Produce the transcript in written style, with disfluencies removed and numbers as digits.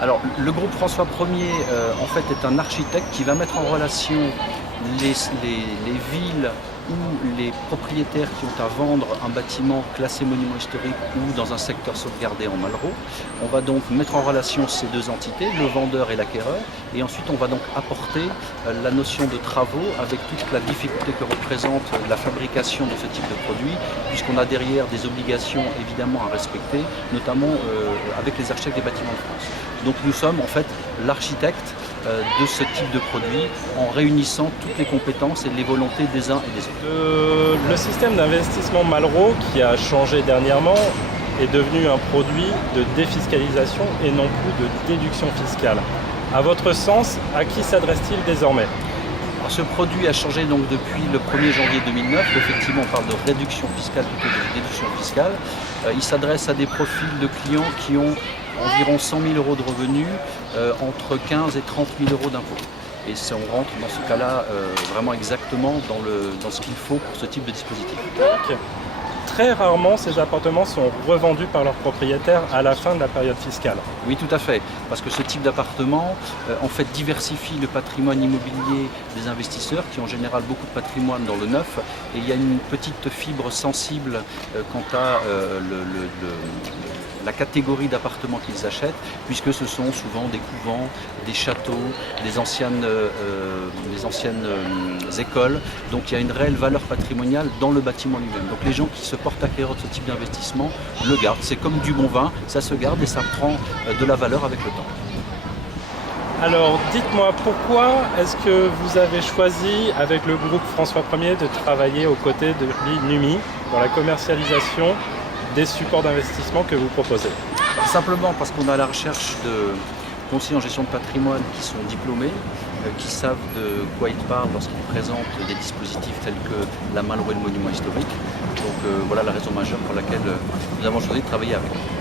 Alors, le groupe François Ier, en fait, est un architecte qui va mettre en relation les villes ou les propriétaires qui ont à vendre un bâtiment classé monument historique ou dans un secteur sauvegardé en Malraux. On va donc mettre en relation ces deux entités, le vendeur et l'acquéreur, et ensuite on va donc apporter la notion de travaux avec toute la difficulté que représente la fabrication de ce type de produit, puisqu'on a derrière des obligations évidemment à respecter, notamment avec les architectes des bâtiments de France. Donc nous sommes en fait l'architecte de ce type de produit en réunissant toutes les compétences et les volontés des uns et des autres. Le système d'investissement Malraux qui a changé dernièrement est devenu un produit de défiscalisation et non plus de déduction fiscale. À votre sens, à qui s'adresse-t-il désormais? Alors, ce produit a changé donc depuis le 1er janvier 2009. Effectivement, on parle de réduction fiscale plutôt que de déduction fiscale. Il s'adresse à des profils de clients qui ont environ 100 000 euros de revenus, entre 15 et 30 000 euros d'impôts. Et on rentre dans ce cas-là vraiment exactement dans ce qu'il faut pour ce type de dispositif. Okay. Très rarement, ces appartements sont revendus par leurs propriétaires à la fin de la période fiscale. Oui, tout à fait, parce que ce type d'appartement, en fait, diversifie le patrimoine immobilier des investisseurs qui ont en général beaucoup de patrimoine dans le neuf, et il y a une petite fibre sensible quant à la catégorie d'appartements qu'ils achètent, puisque ce sont souvent des couvents, des châteaux, des anciennes écoles. Donc il y a une réelle valeur patrimoniale dans le bâtiment lui-même. Donc les gens qui se portent acquéreurs de ce type d'investissement le gardent. C'est comme du bon vin, ça se garde et ça prend de la valeur avec le temps. Alors dites-moi, pourquoi est-ce que vous avez choisi avec le groupe François Ier de travailler aux côtés de l'INUMI dans la commercialisation des supports d'investissement que vous proposez? Simplement parce qu'on est à la recherche de conseillers en gestion de patrimoine qui sont diplômés, qui savent de quoi ils parlent lorsqu'ils présentent des dispositifs tels que la Malraux et le monument historique. Donc voilà la raison majeure pour laquelle nous avons choisi de travailler avec eux.